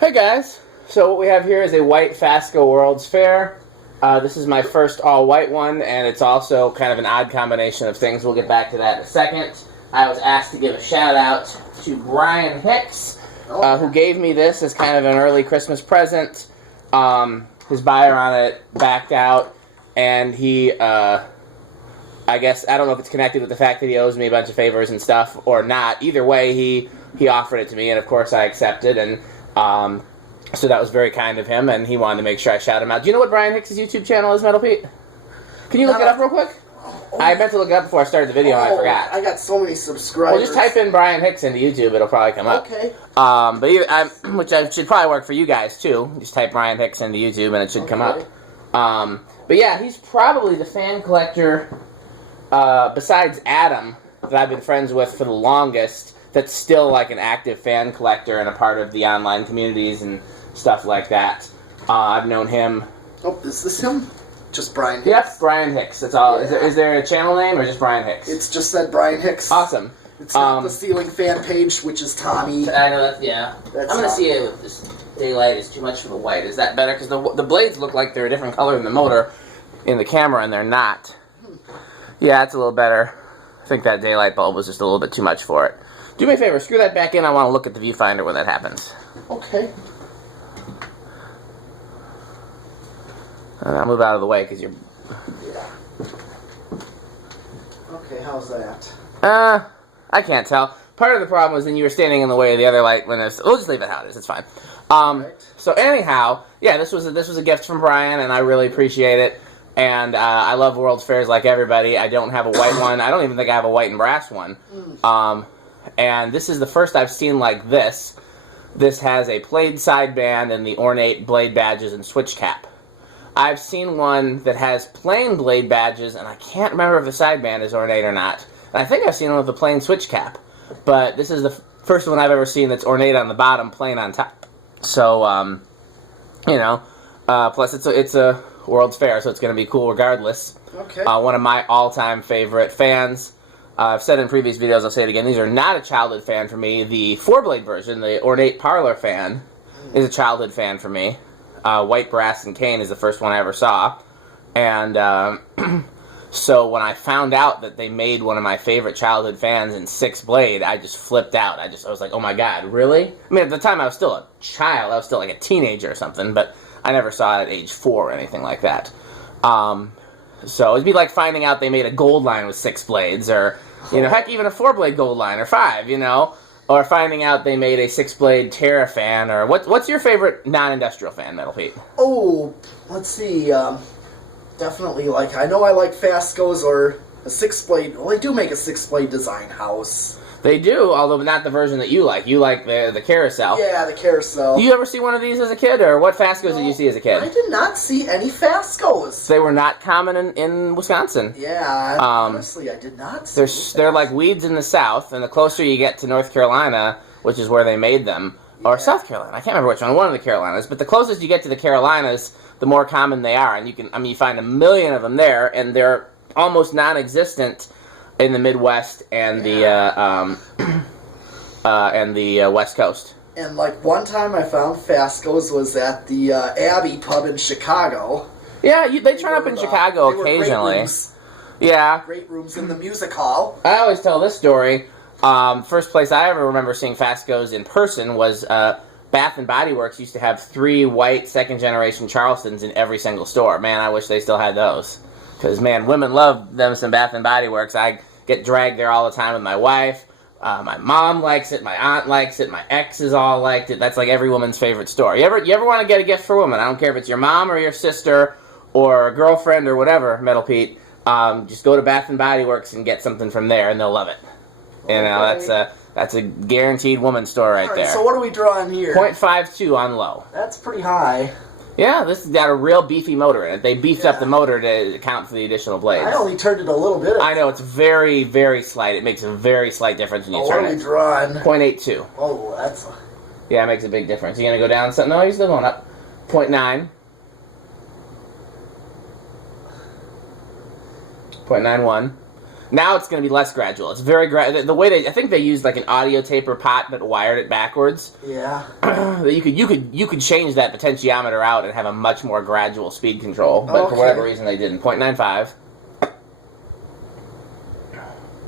Hey guys, so what we have here is a white Fasco World's Fair. This is my first all-white one, and it's also kind of an odd combination of things. We'll get back to that in a second. I was asked to give a shout-out to Brian Hicks, who gave me this as kind of an early Christmas present. His buyer on it backed out, and he, I guess, I don't know if it's connected with the fact that he owes me a bunch of favors and stuff or not. Either way, he offered it to me, and of course I accepted, and so that was very kind of him, and he wanted to make sure I shout him out. Do you know what Brian Hicks' YouTube channel is, Metal Pete? Can you look it up real quick? I meant to look it up before I started the video, and I forgot. I got so many subscribers. Well, just type in Brian Hicks into YouTube. It'll probably come up. Okay. Which should probably work for you guys, too. Just type Brian Hicks into YouTube, and it should come up. But yeah, he's probably the fan collector, besides Adam, that I've been friends with for the longest, that's still like an active fan collector and a part of the online communities and stuff like that. I've known him. Oh, is this him? Just Brian Hicks? Yep, Brian Hicks. That's all. Yeah. Is there a channel name or just Brian Hicks? It's just said Brian Hicks. Awesome. It's not the ceiling fan page, which is Tommy. I know that, yeah. I'm going to see it with this daylight. It's too much for the white. Is that better? Because the blades look like they're a different color than the motor in the camera, and they're not. Yeah, it's a little better. I think that daylight bulb was just a little bit too much for it. Do me a favor, screw that back in. I want to look at the viewfinder when that happens. Okay. And I'll move out of the way because you're... Yeah. Okay, how's that? I can't tell. Part of the problem was then you were standing in the way of the other light when there's... We'll just leave it how it is. It's fine. Right. So anyhow, yeah, this was a gift from Brian, and I really appreciate it. And I love World's Fairs like everybody. I don't have a white one. I don't even think I have a white and brass one. And this is the first I've seen like this. This has a plaid sideband and the ornate blade badges and switch cap. I've seen one that has plain blade badges, and I can't remember if the sideband is ornate or not. And I think I've seen one with a plain switch cap. But this is the first one I've ever seen that's ornate on the bottom, plain on top. So, you know, plus it's a World's Fair, so it's going to be cool regardless. Okay. One of my all-time favorite fans. I've said in previous videos, I'll say it again, these are not a childhood fan for me. The 4-blade version, the ornate parlour fan, is a childhood fan for me. White brass and cane is the first one I ever saw. And so when I found out that they made one of my favorite childhood fans in 6-blade, I just flipped out. I was like, oh my god, really? I mean, at the time I was still a child. I was still like a teenager or something, but I never saw it at age 4 or anything like that. So it'd be like finding out they made a gold line with 6 blades, or, you know, heck, even a 4-blade gold line, or 5, you know, or finding out they made a 6-blade Terra fan, or what's your favorite non-industrial fan, Metal Pete? Oh, let's see, definitely, like, I know I like Fasco's or a 6-blade, well, they do make a 6-blade design house. They do, although not the version that you like. You like the carousel. Yeah, the carousel. Do you ever see one of these as a kid, or what Fascos did you see as a kid? I did not see any Fascos. They were not common in Wisconsin. Yeah, honestly, I did not see They're like weeds in the South, and the closer you get to North Carolina, which is where they made them, or South Carolina, I can't remember which one of the Carolinas, but the closest you get to the Carolinas, the more common they are, and you find a million of them there, and they're almost non-existent in the Midwest and the West Coast. And like one time I found Fasco's was at the Abbey pub in Chicago. Yeah, they turn up in Chicago occasionally. Great rooms. Yeah. Great rooms in the music hall. I always tell this story. First place I ever remember seeing Fasco's in person was Bath and Body Works used to have 3 white second-generation Charlestons in every single store. Man, I wish they still had those. Because, man, women love them some Bath and Body Works. I get dragged there all the time with my wife. My mom likes it. My aunt likes it. My exes all liked it. That's like every woman's favorite store. You ever want to get a gift for a woman? I don't care if it's your mom or your sister or a girlfriend or whatever, Metal Pete. Just go to Bath and Body Works and get something from there, and they'll love it. You know, that's a guaranteed woman's store right there. So what are we drawing here? 0.52 on low. That's pretty high. Yeah, this has got a real beefy motor in it. They beefed up the motor to account for the additional blades. I only turned it a little bit. I know, it's very, very slight. It makes a very slight difference when you turn it. What are we drawing? 0.82. Oh, that's... Yeah, it makes a big difference. You going to go down something? No, you're still going up. 0.9. 0.91. Now it's going to be less gradual. It's very the way I think they used like an audio taper pot but wired it backwards. Yeah. you could change that potentiometer out and have a much more gradual speed control, but for whatever reason they didn't. 0.95,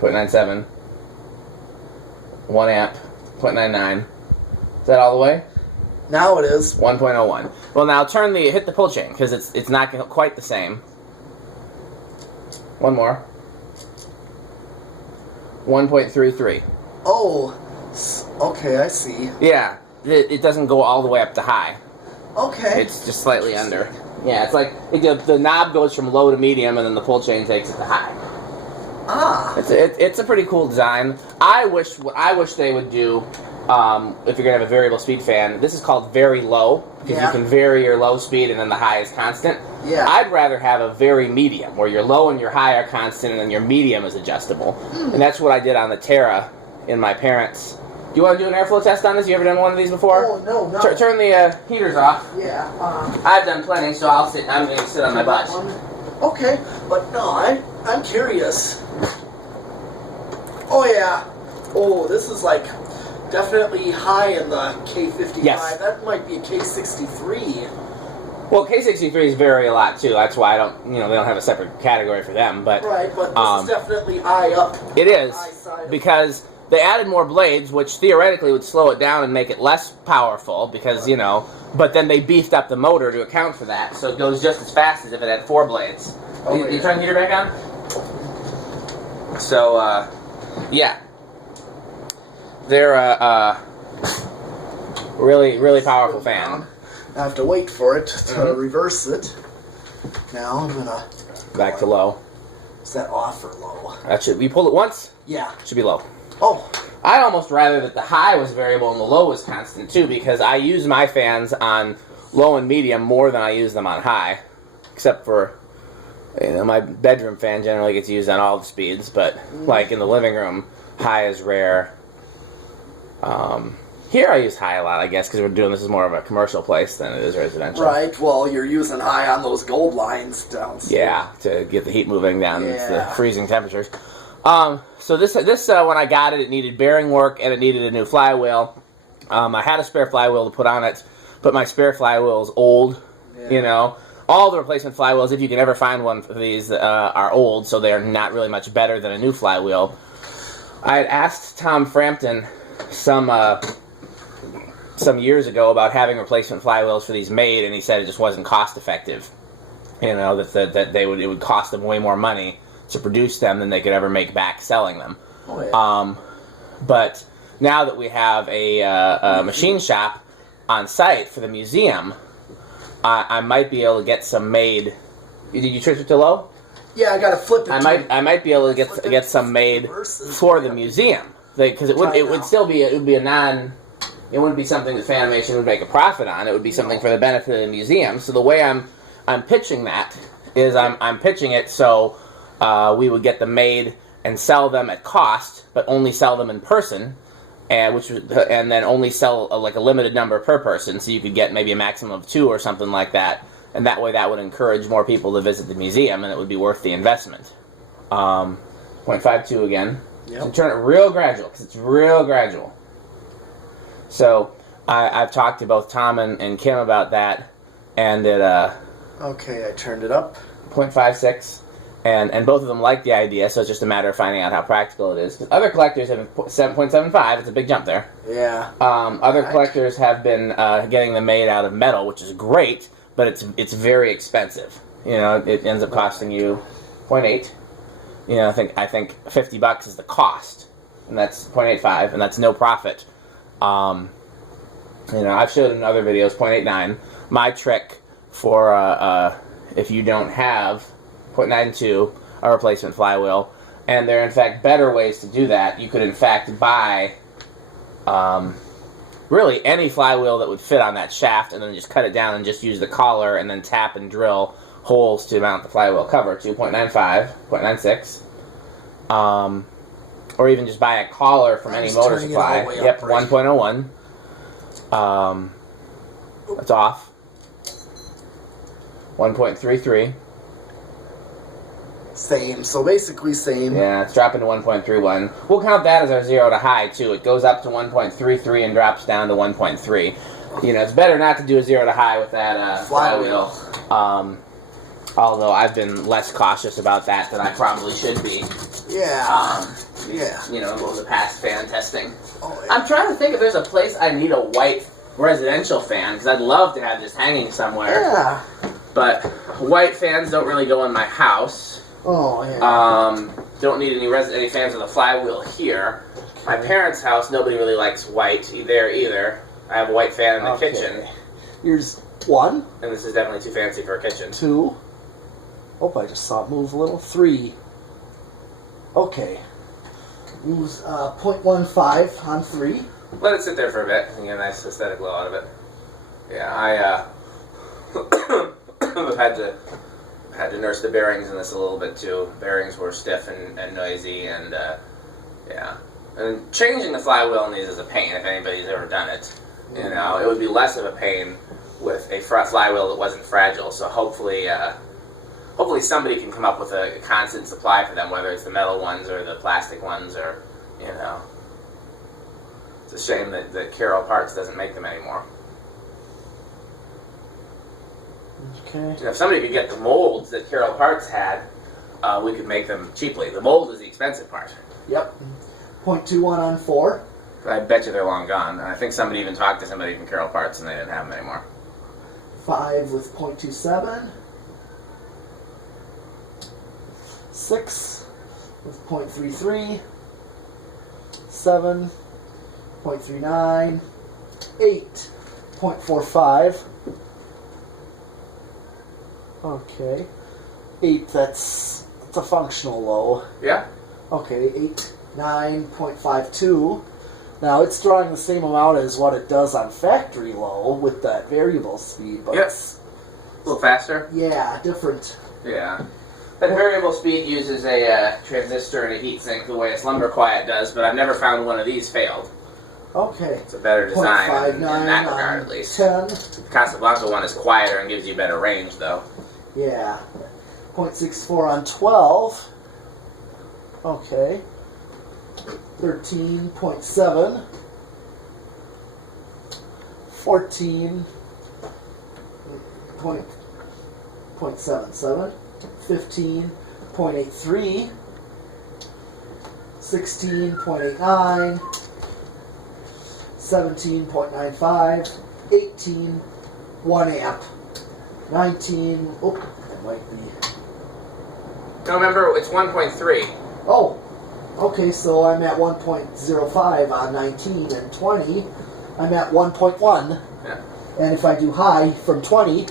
0.97, 1 amp, 0.99. Is that all the way? Now it is. 1.01. Well, now hit the pull chain because it's not quite the same. One more. 1.33. Oh, okay, I see. Yeah, it doesn't go all the way up to high. Okay. It's just slightly under. Yeah, it's like the knob goes from low to medium, and then the pull chain takes it to high. Ah. It's a pretty cool design. I wish they would do, if you're gonna have a variable speed fan, this is called varilow because you can vary your low speed and then the high is constant. Yeah. I'd rather have a very medium where your low and your high are constant and then your medium is adjustable. And that's what I did on the Terra in my parents'. Do you want to do an airflow test on this? You ever done one of these before? Oh, no. Turn the heaters off. Yeah. I've done plenty, so I'm going to sit on my butt. Okay, but no, I'm curious. Oh yeah. Oh, this is like definitely high in the K55. Yes. That might be a K63. Well, K63 is vary a lot too. That's why they don't have a separate category for them. But right, but this is definitely high up. It is because they added more blades, which theoretically would slow it down and make it less powerful. Because but then they beefed up the motor to account for that, so it goes just as fast as if it had 4 blades. You turn the heater back on. So yeah, they're a really powerful fan. I have to wait for it to reverse it. Now I'm gonna back to low. Is that off or low? That should we pulled it once? Yeah. Should be low. Oh. I'd almost rather that the high was variable and the low was constant too, because I use my fans on low and medium more than I use them on high, except for my bedroom fan generally gets used on all the speeds, but like in the living room, high is rare. Here I use high a lot, I guess, because we're doing this is more of a commercial place than it is residential. Right. Well, you're using high on those gold lines downstairs. Yeah, to get the heat moving down to the freezing temperatures. So this when I got it, it needed bearing work and it needed a new flywheel. I had a spare flywheel to put on it, but my spare flywheel is old. Yeah. All the replacement flywheels, if you can ever find one for these, are old, so they're not really much better than a new flywheel. I had asked Tom Frampton some years ago about having replacement flywheels for these made, and he said it just wasn't cost effective. That it would cost them way more money to produce them than they could ever make back selling them. Oh, yeah. But now that we have a machine shop on site for the museum, I might be able to get some made. Did you switch it to low? Yeah, I gotta flip it. I might be able to get some made for the museum, because it would still be a non. It wouldn't be something that Fanimation would make a profit on. It would be something for the benefit of the museum. So the way I'm pitching that is I'm pitching it so we would get them made and sell them at cost, but only sell them in person, and then only sell like a limited number per person, so you could get maybe a maximum of 2 or something like that, and that way that would encourage more people to visit the museum, and it would be worth the investment. 0.52 again. Yep. So turn it real gradual, because it's real gradual. So I've talked to both Tom and Kim about that, and it okay, I turned it up. 0.56. And both of them like the idea, so it's just a matter of finding out how practical it is. Because other collectors have 7.75. It's a big jump there. Yeah. Other collectors have been getting them made out of metal, which is great, but it's very expensive. It ends up costing you 0.8. I think $50 is the cost, and that's 0.85, and that's no profit. I've showed in other videos 0.89. My trick for if you don't have 0.92, a replacement flywheel, and there are in fact better ways to do that. You could in fact buy really any flywheel that would fit on that shaft, and then just cut it down and just use the collar and then tap and drill holes to mount the flywheel cover to 0.95, 0.96, or even just buy a collar from any motor supply. Yep, 1.01. That's off. 1.33. Same. So basically same. Yeah, it's dropping to 1.31. We'll count that as our 0 to high, too. It goes up to 1.33 and drops down to 1.3. You know, it's better not to do a 0 to high with that flywheel. Although I've been less cautious about that than I probably should be. Yeah. Yeah. You know, over the past fan testing. Oh, yeah. I'm trying to think if there's a place I need a white residential fan, because I'd love to have this hanging somewhere. Yeah. But white fans don't really go in my house. Oh, yeah. Don't need any fans with a flywheel here. My parents' house, nobody really likes white there either. I have a white fan in the kitchen. Here's 1. And this is definitely too fancy for a kitchen. 2. Oh, I just saw it move a little. 3. Okay. Moves 0.15 on 3. Let it sit there for a bit and get a nice aesthetic glow out of it. Yeah, I've had to nurse the bearings in this a little bit too. Bearings were stiff and noisy, and yeah. And changing the flywheel in these is a pain if anybody's ever done it. You know, it would be less of a pain with a flywheel that wasn't fragile. So hopefully somebody can come up with a constant supply for them, whether it's the metal ones or the plastic ones, or, you know. It's a shame that Carroll Parts doesn't make them anymore. Okay. You know, if somebody could get the molds that Carroll Parts had, we could make them cheaply. The mold is the expensive part. Yep. 0.21 on 4. I bet you they're long gone. I think somebody even talked to somebody from Carroll Parts and they didn't have them anymore. 5 with 0.27. 6 with 0.33. 7, 0.39. 8, 0.45. Okay. 8, that's a functional low. Yeah. Okay, 8, 9.52. Now it's drawing the same amount as what it does on factory low with that variable speed, but it's a little faster. Yeah, different. Yeah. That variable speed uses a transistor and a heatsink the way a slumber quiet does, but I've never found one of these failed. Okay. It's a better design in that 0.59 regard, at least. 10. The Casablanca one is quieter and gives you better range, though. Yeah. 0.64 on 12. Okay. 13.7. 14.77. 15.83. 16.89. 17.95. 18. 1 amp. 19. Oh, that might be. No, remember, it's 1.3. Oh, okay, so I'm at 1.05 on 19 and 20. I'm at 1.1. Yeah. And if I do high from 20.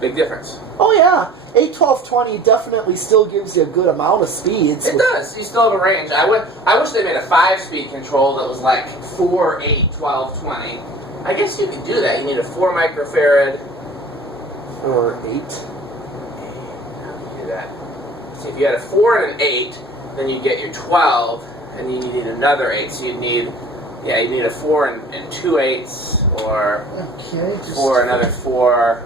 Big difference. Oh, yeah. 8, 12, 20 definitely still gives you a good amount of speeds. It does. You still have a range. I wish they made a 5-speed control that was like 4, 8, 12, 20. I guess you could do that. You need a 4 microfarad. 4, 8. That. So if you had a 4 and an 8, then you'd get your 12, and you need another 8. So you'd need, you need a 4 and 2 8s, or okay, 4 another 4.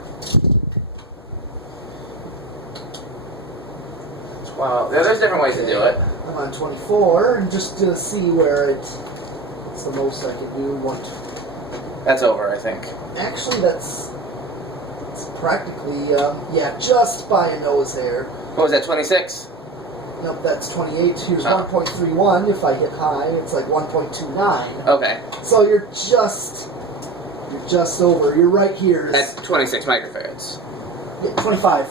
12. Yeah, there's different ways to do it. I'm on 24, and just to see where it's the most I can do. That's over, I think. Actually, that's practically, just by a nose hair. What was that, 26? Nope, that's 28. Here's 1.31. If I hit high, it's like 1.29. Okay. So you're just over. You're right here. That's 26 microfarads. Yeah, 25.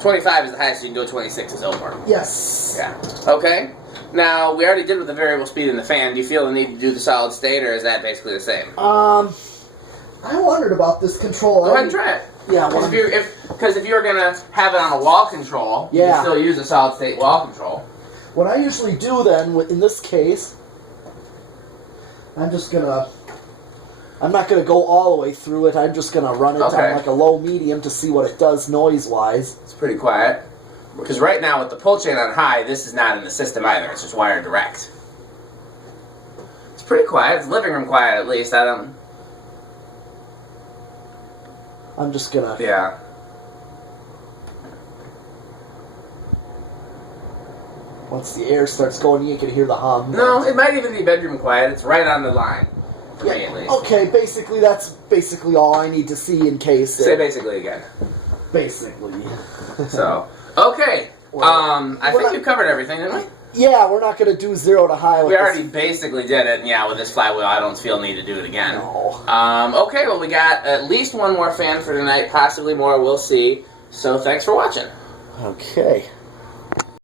25 is the highest you can do. 26 is over. Yes. Yeah. Okay. Now, we already did with the variable speed in the fan. Do you feel the need to do the solid state, or is that basically the same? I wondered about this control. Go ahead and try it. Yeah. Because if you're gonna have it on a wall control, you can still use a solid state wall control. What I usually do then, in this case, I'm not gonna go all the way through it. I'm just gonna run it on like a low medium to see what it does noise wise. It's pretty quiet. Because right now with the pull chain on high, this is not in the system either. It's just wired direct. It's pretty quiet. It's living room quiet at least. I'm just gonna... Yeah. Once the air starts going, you can hear the hum. No, it might even be bedroom quiet. It's right on the line. For me, at least. Okay, basically, that's basically all I need to see in case. Say basically again. Basically. So, okay. I think we've covered everything, didn't we? Yeah, we're not going to do 0 to high. We already basically did it, and yeah, with this flywheel, I don't feel need to do it again. No. Okay, well, we got at least one more fan for tonight, possibly more, we'll see. So, thanks for watching. Okay.